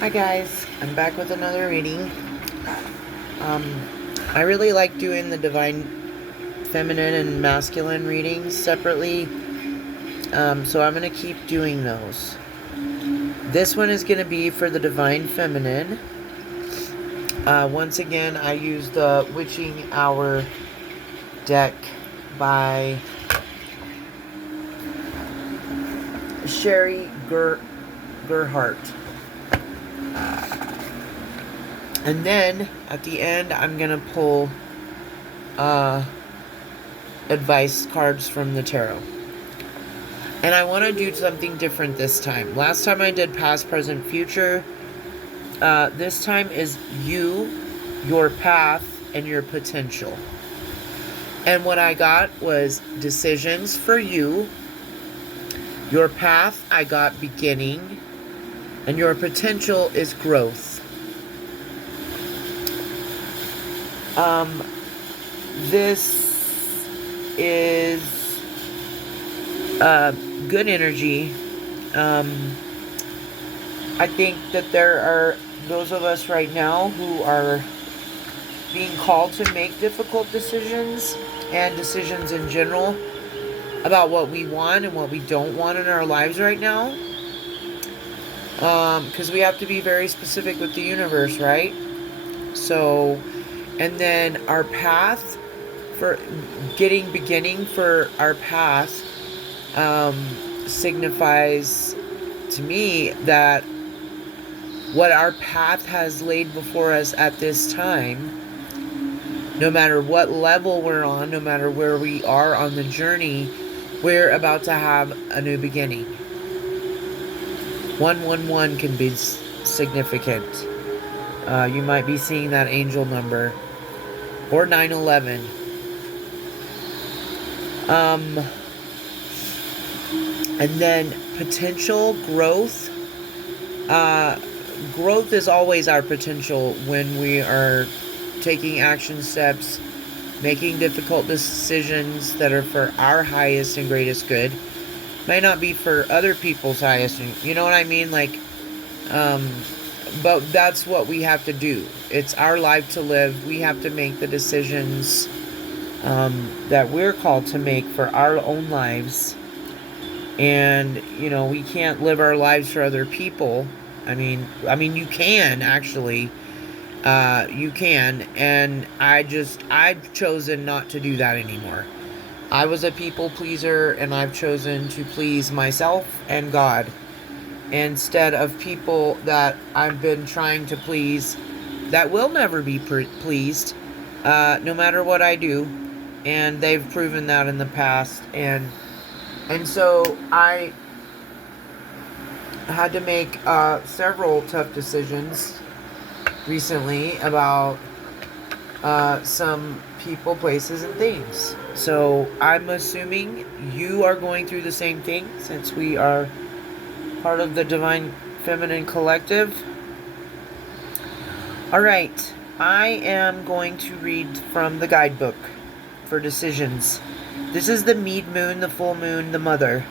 Hi guys, I'm back with another reading. I really like doing the divine feminine and masculine readings separately, so I'm going to keep doing those. This one is going to be for the divine feminine. Once again, I used the Witching Hour deck by Sherry Gerhardt. And then at the end, I'm going to pull advice cards from the tarot. And I want to do something different this time. Last time I did past, present, future. This time is you, your path, and your potential. And what I got was decisions for you. Your path, I got beginning. And your potential is growth. This is good energy. I think that there are those of us right now who are being called to make difficult decisions and decisions in general about what we want and what we don't want in our lives right now. Because we have to be very specific with the universe, right? So, and then our path for getting beginning for our path signifies to me that what our path has laid before us at this time, no matter what level we're on, no matter where we are on the journey, we're about to have a new beginning. 111 can be significant. You might be seeing that angel number. Or 911. And then potential growth. Growth is always our potential when we are taking action steps, making difficult decisions that are for our highest and greatest good. Might not be for other people's highest, you know what I mean? Like, but that's what we have to do. It's our life to live. We have to make the decisions that we're called to make for our own lives. And, you know, we can't live our lives for other people. I mean, you can actually. You can. And I've chosen not to do that anymore. I was a people pleaser, and I've chosen to please myself and God instead of people that I've been trying to please that will never be pleased, no matter what I do. And they've proven that in the past. And so I had to make several tough decisions recently about some people, places, and things. So I'm assuming you are going through the same thing, since we are part of the Divine Feminine Collective. Alright, I am going to read from the guidebook for decisions. This is the Mead Moon, the Full Moon, the Mother.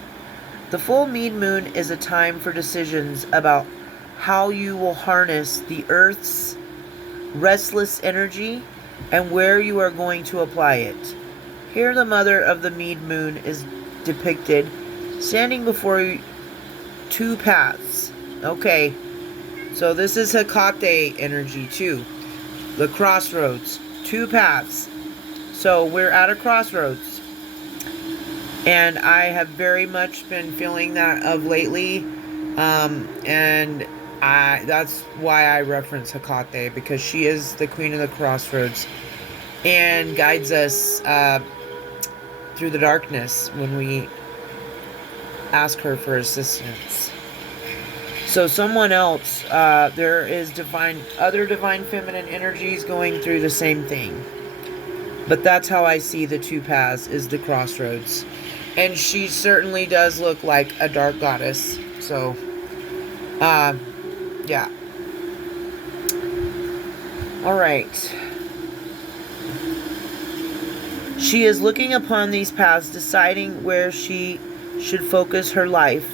The full Mead Moon is a time for decisions about how you will harness the Earth's restless energy and where you are going to apply it. Here the Mother of the Mead Moon is depicted standing before you, two paths. Okay, so this is Hecate energy too. The crossroads, two paths. So we're at a crossroads. And I have very much been feeling that of lately. And that's why I reference Hecate, because she is the queen of the crossroads and guides us through the darkness when we ask her for assistance. So someone else, there is other divine feminine energies going through the same thing. But that's how I see the two paths, is the crossroads. And she certainly does look like a dark goddess. So, yeah. Alright. She is looking upon these paths, deciding where she should focus her life.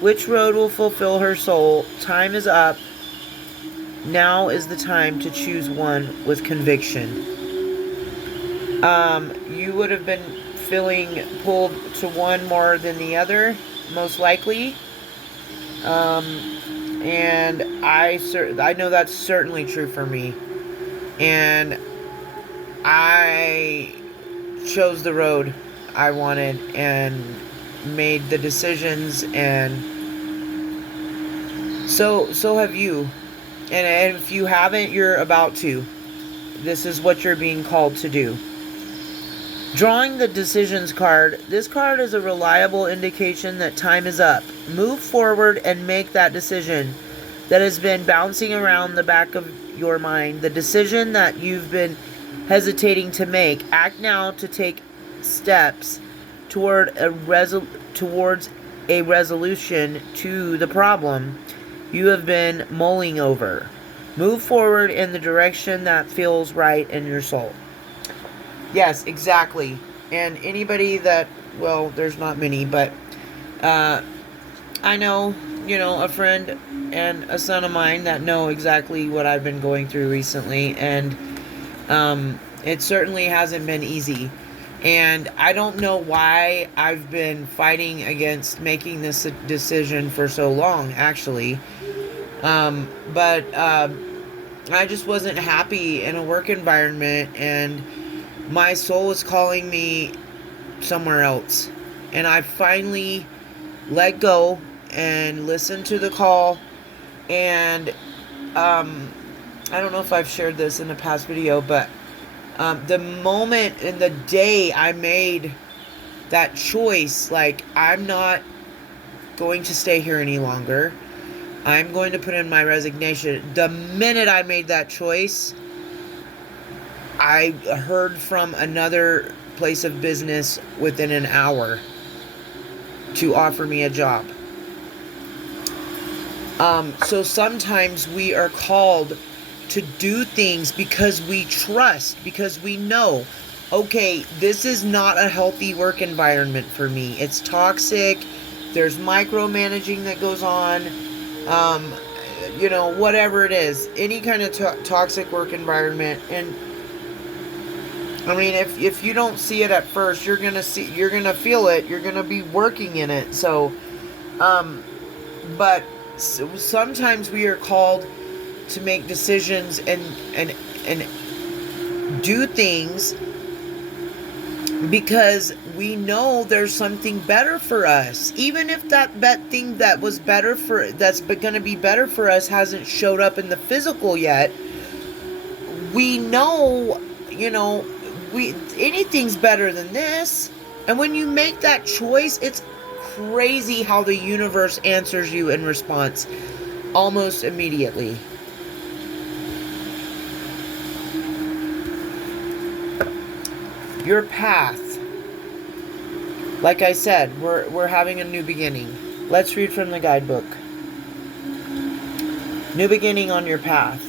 Which road will fulfill her soul? Time is up. Now is the time to choose one with conviction. You would have been feeling pulled to one more than the other, most likely. And I know that's certainly true for me. And I chose the road I wanted and made the decisions, and so have you. And if you haven't, you're about to. This is what you're being called to do. Drawing the decisions card. This card is a reliable indication that time is up. Move forward and make that decision that has been bouncing around the back of your mind. The decision that you've been hesitating to make. Act now to take steps towards a resolution to the problem you have been mulling over. Move forward in the direction that feels right in your soul. Yes, exactly. And anybody that, well, there's not many, but I know, a friend and a son of mine that know exactly what I've been going through recently, and it certainly hasn't been easy. And I don't know why I've been fighting against making this decision for so long, actually. But I just wasn't happy in a work environment, and my soul was calling me somewhere else. And I finally let go and listened to the call. And I don't know if I've shared this in a past video, but the moment in the day I made that choice, like, I'm not going to stay here any longer, I'm going to put in my resignation. The minute I made that choice, I heard from another place of business within an hour to offer me a job. So sometimes we are called to do things because we trust, because we know, okay, this is not a healthy work environment for me. It's toxic. There's micromanaging that goes on. Whatever it is, any kind of toxic work environment. And I mean, if you don't see it at first, you're gonna feel it. You're gonna be working in it. So, but sometimes we are called to make decisions and do things because we know there's something better for us. Even if that thing that was that's going to be better for us hasn't showed up in the physical yet, we know, anything's better than this. And when you make that choice, it's crazy how the universe answers you in response almost immediately. Your path. Like I said, we're having a new beginning. Let's read from the guidebook. New beginning on your path.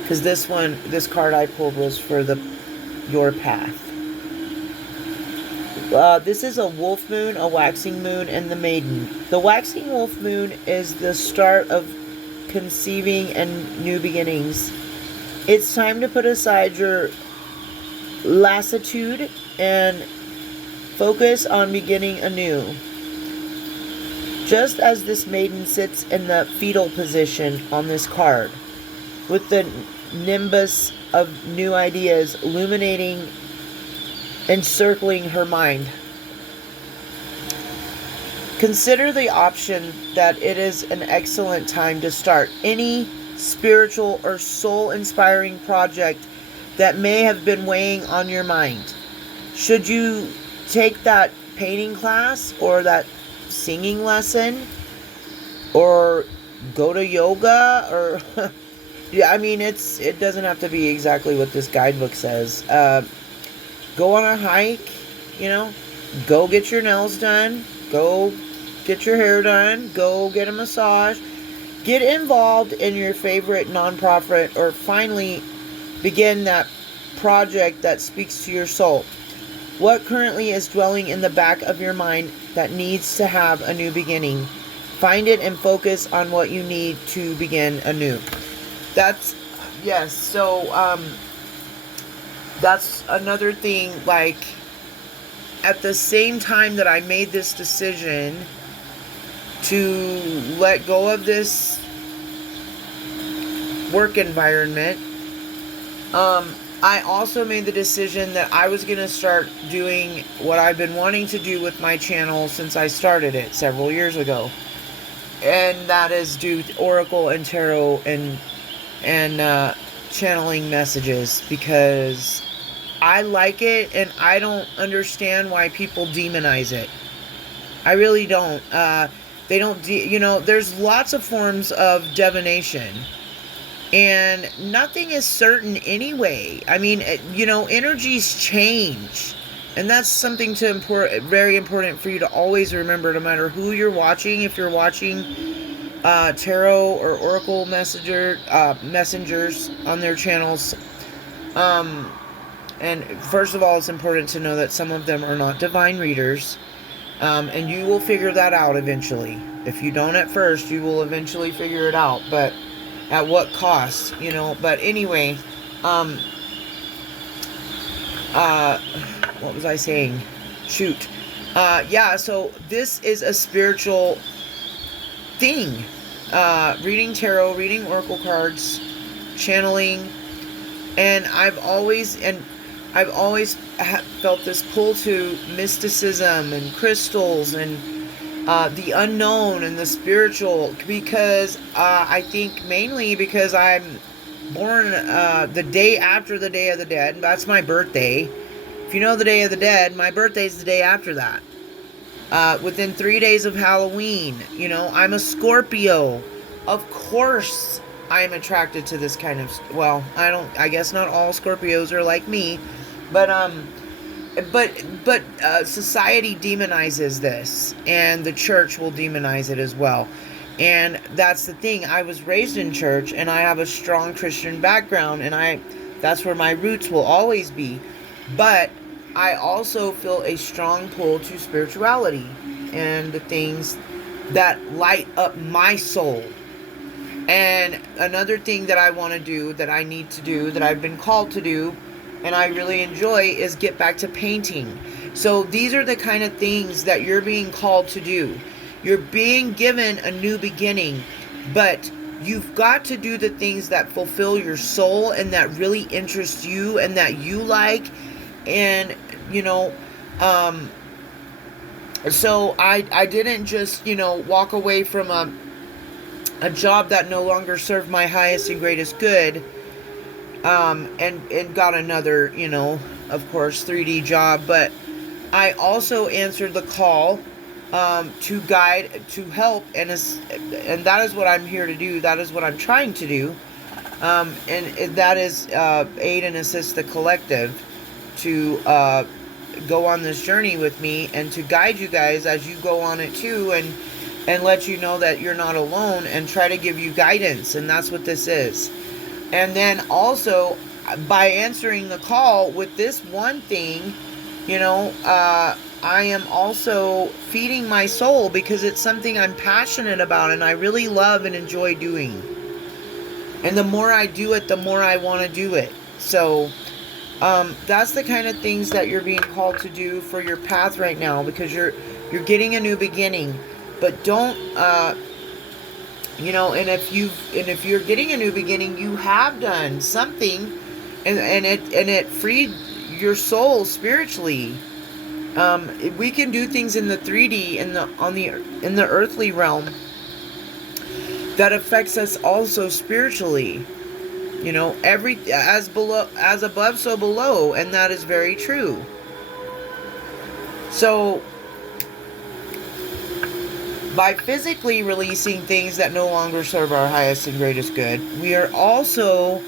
Because this card I pulled was for your path. This is a wolf moon, a waxing moon, and the maiden. The waxing wolf moon is the start of conceiving and new beginnings. It's time to put aside your lassitude and focus on beginning anew. Just as this maiden sits in the fetal position on this card, with the nimbus of new ideas illuminating, encircling her mind. Consider the option that it is an excellent time to start any spiritual or soul-inspiring project that may have been weighing on your mind. Should you take that painting class or that singing lesson or go to yoga or yeah, I mean, it doesn't have to be exactly what this guidebook says. Go on a hike, go get your nails done, go get your hair done, go get a massage, get involved in your favorite nonprofit, or finally begin that project that speaks to your soul. What currently is dwelling in the back of your mind that needs to have a new beginning? Find it and focus on what you need to begin anew. That's, yes, so, that's another thing, like, at the same time that I made this decision to let go of this work environment, I also made the decision that I was going to start doing what I've been wanting to do with my channel since I started it several years ago. And that is do oracle and tarot and channeling messages, because I like it and I don't understand why people demonize it. I really don't. They don't, there's lots of forms of divination. And nothing is certain anyway. I mean, energies change. And that's something very important for you to always remember, no matter who you're watching. If you're watching tarot or oracle messengers on their channels. And first of all, it's important to know that some of them are not divine readers. And you will figure that out eventually. If you don't at first, you will eventually figure it out. But at what cost, but anyway, what was I saying? Shoot. Yeah, so this is a spiritual thing. Reading tarot, reading oracle cards, channeling, and I've always felt this pull to mysticism and crystals and the unknown and the spiritual, because I think mainly because I'm born the day after the Day of the Dead. That's my birthday. If you know the Day of the Dead, my birthday's the day after that. Within 3 days of Halloween. I'm a Scorpio. Of course I'm attracted to this kind of, I guess not all Scorpios are like me, but society demonizes this, and the church will demonize it as well. And that's the thing. I was raised in church, and I have a strong Christian background, and that's where my roots will always be. But I also feel a strong pull to spirituality and the things that light up my soul. And another thing that I want to do, that I need to do, that I've been called to do, and I really enjoy, is get back to painting. So these are the kind of things that you're being called to do. You're being given a new beginning, but you've got to do the things that fulfill your soul and that really interest you and that you like. And, so I didn't just, walk away from a job that no longer served my highest and greatest good. And got another, of course, 3D job. But I also answered the call to guide, to help, and that is what I'm here to do. That is what I'm trying to do. And that is aid and assist the collective to go on this journey with me, and to guide you guys as you go on it too, and let you know that you're not alone, and try to give you guidance. And that's what this is. And then also, by answering the call with this one thing, I am also feeding my soul, because it's something I'm passionate about and I really love and enjoy doing. And the more I do it, the more I want to do it. So that's the kind of things that you're being called to do for your path right now, because you're getting a new beginning. But don't and if you're getting a new beginning, you have done something, and it freed your soul spiritually. We can do things in the 3D, in the earthly realm, that affects us also spiritually. As above, so below, and that is very true. So, by physically releasing things that no longer serve our highest and greatest good, we are also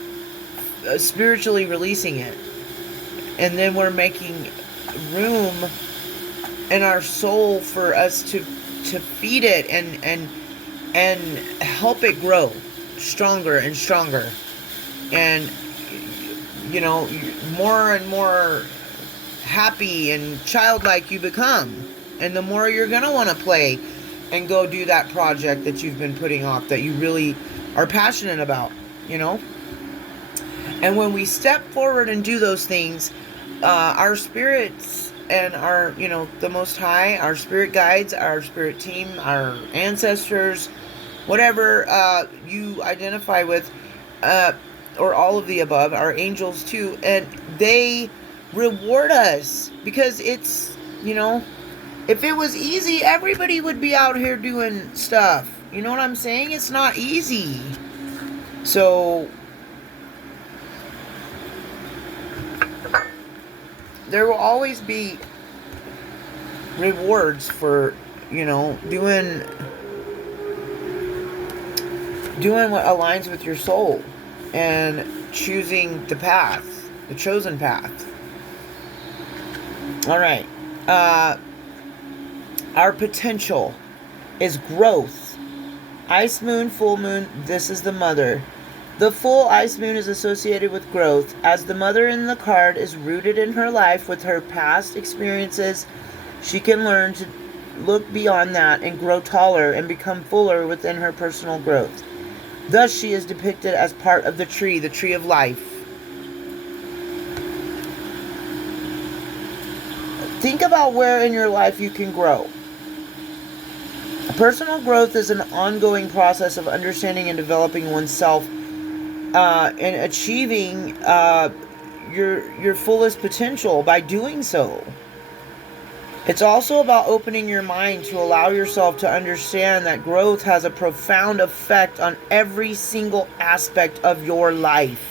spiritually releasing it. And then we're making room in our soul for us to feed it and help it grow stronger and stronger. And more and more happy and childlike you become. And the more you're going to want to play and go do that project that you've been putting off, that you really are passionate about, you know? And when we step forward and do those things, our spirits and our, you know, the Most High, our spirit guides, our spirit team, our ancestors, whatever you identify with, or all of the above, our angels too, and they reward us, because it's, you know, if it was easy, everybody would be out here doing stuff. You know what I'm saying? It's not easy. So there will always be rewards for, you know, doing what aligns with your soul and choosing the path, the chosen path. All right. Our potential is growth. Ice moon, full moon, this is the mother. The full ice moon is associated with growth, as the mother in the card is rooted in her life with her past experiences. She can learn to look beyond that and grow taller and become fuller within her personal growth. Thus, she is depicted as part of the tree of life. Think about where in your life you can grow. Personal growth is an ongoing process of understanding and developing oneself and achieving your fullest potential by doing so. It's also about opening your mind to allow yourself to understand that growth has a profound effect on every single aspect of your life.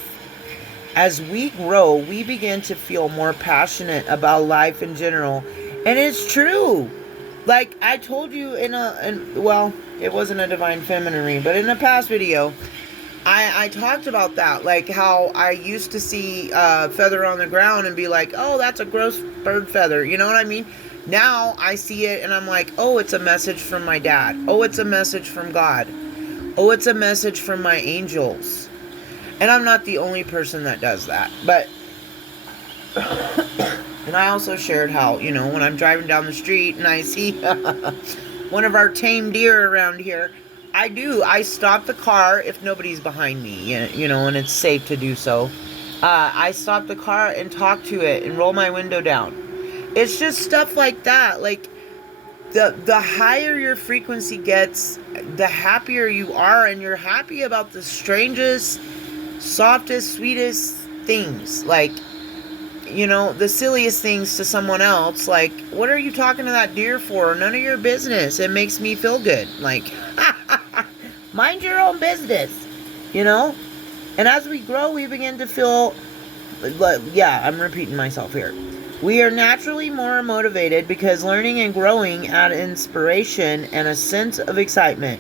As we grow, we begin to feel more passionate about life in general. And it's true. Like I told you well, it wasn't a Divine Feminine read, but in a past video, I talked about that. Like how I used to see a feather on the ground and be like, oh, that's a gross bird feather. You know what I mean? Now I see it and I'm like, oh, it's a message from my dad. Oh, it's a message from God. Oh, it's a message from my angels. And I'm not the only person that does that. But, and I also shared how, you know, when I'm driving down the street and I see one of our tame deer around here, I stop the car if nobody's behind me, you know, and it's safe to do so. I stop the car and talk to it and roll my window down. It's just stuff like that. Like, the higher your frequency gets, the happier you are, and you're happy about the strangest, softest, sweetest things. Like, you know, the silliest things to someone else. Like, what are you talking to that deer for? None of your business. It makes me feel good. Like, mind your own business, you know? And as we grow, we begin to feel, yeah, I'm repeating myself here. We are naturally more motivated because learning and growing add inspiration and a sense of excitement.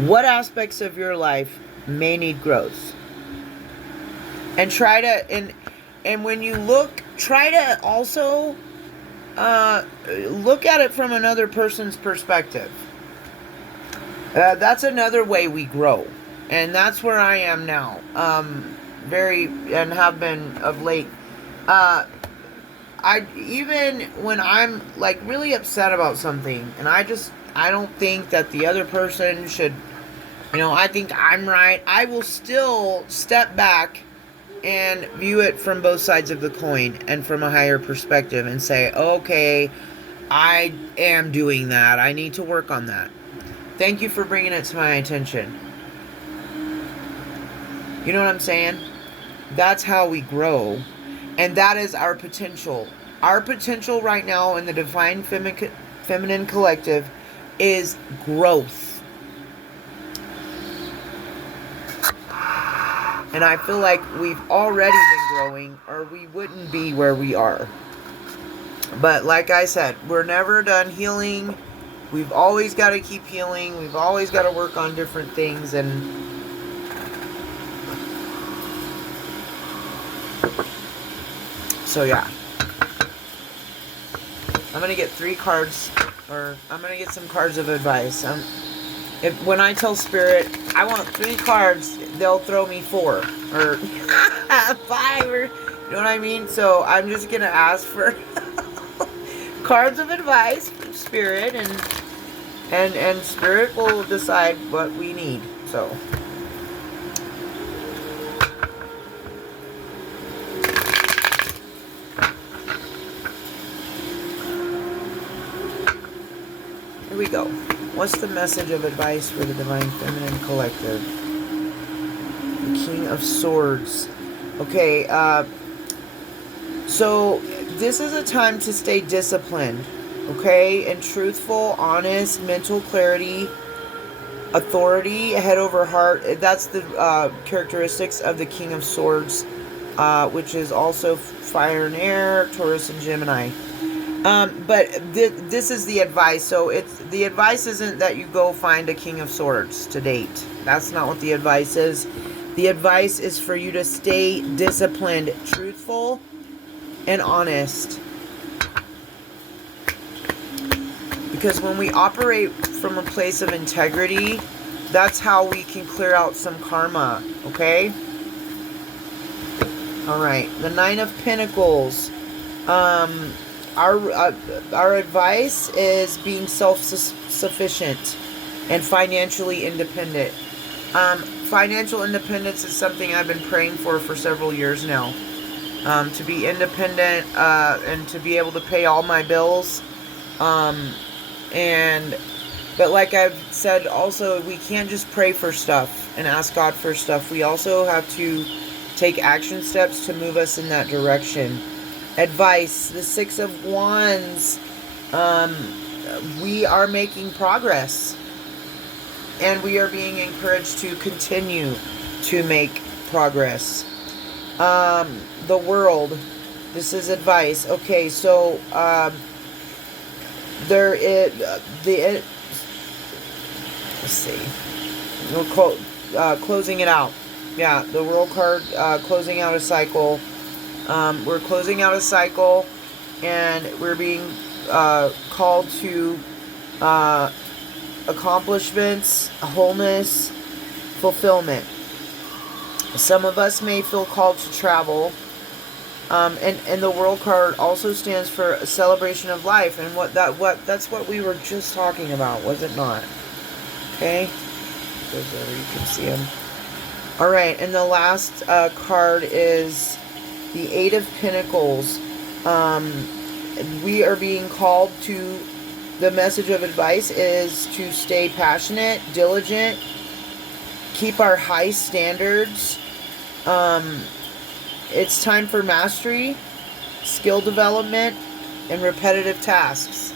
What aspects of your life may need growth? And try to, and when you look, try to also look at it from another person's perspective. That's another way we grow. And that's where I am now. And have been of late. Even when I'm like really upset about something, and I don't think that the other person should, you know, I think I'm right, I will still step back and view it from both sides of the coin and from a higher perspective and say, okay, I am doing that. I need to work on that. Thank you for bringing it to my attention. You know what I'm saying? That's how we grow. And that is our potential. Our potential right now in the Divine Feminine Collective is growth. And I feel like we've already been growing, or we wouldn't be where we are. But like I said, we're never done healing. We've always got to keep healing. We've always got to work on different things. And so yeah, I'm going to get 3 cards, or I'm going to get some cards of advice. When I tell Spirit, I want 3 cards, they'll throw me 4, or 5, or You know what I mean? So I'm just going to ask for cards of advice from Spirit, and Spirit will decide what we need. So here we go. What's the message of advice for the Divine Feminine Collective? The King of Swords. Okay, so this is a time to stay disciplined, okay? And truthful, honest, mental clarity, authority, head over heart. That's the characteristics of the King of Swords, which is also fire and air, Taurus and Gemini. But this is the advice. So the advice isn't that you go find a King of Swords to date. That's not what the advice is. The advice is for you to stay disciplined, truthful, and honest. Because when we operate from a place of integrity, that's how we can clear out some karma, okay? Alright, the Nine of Pentacles. Our advice is being self-sufficient and financially independent. Financial independence is something I've been praying for several years now. To be independent and to be able to pay all my bills. But like I've said also, we can't just pray for stuff and ask God for stuff. We also have to take action steps to move us in that direction. Advice, the Six of Wands. We are making progress. And we are being encouraged to continue to make progress. The World. This is advice. Okay, so there is let's see. We're closing it out. Yeah, the World card, closing out a cycle. We're closing out a cycle, and we're being called to accomplishments, wholeness, fulfillment. Some of us may feel called to travel. And the World card also stands for a celebration of life, and that's what we were just talking about, was it not? Okay, those are, you can see them. All right, and the last card is the Eight of Pentacles. We are being called to. The message of advice is to stay passionate, diligent, keep our high standards. It's time for mastery, skill development, and repetitive tasks.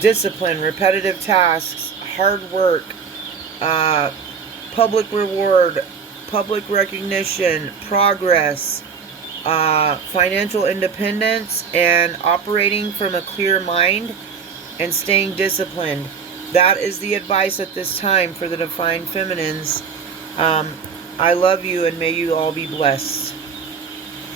Discipline, repetitive tasks, hard work, public reward, public recognition, progress, financial independence, and operating from a clear mind and staying disciplined. That is the advice at this time for the Divine Feminines. I love you, and may you all be blessed.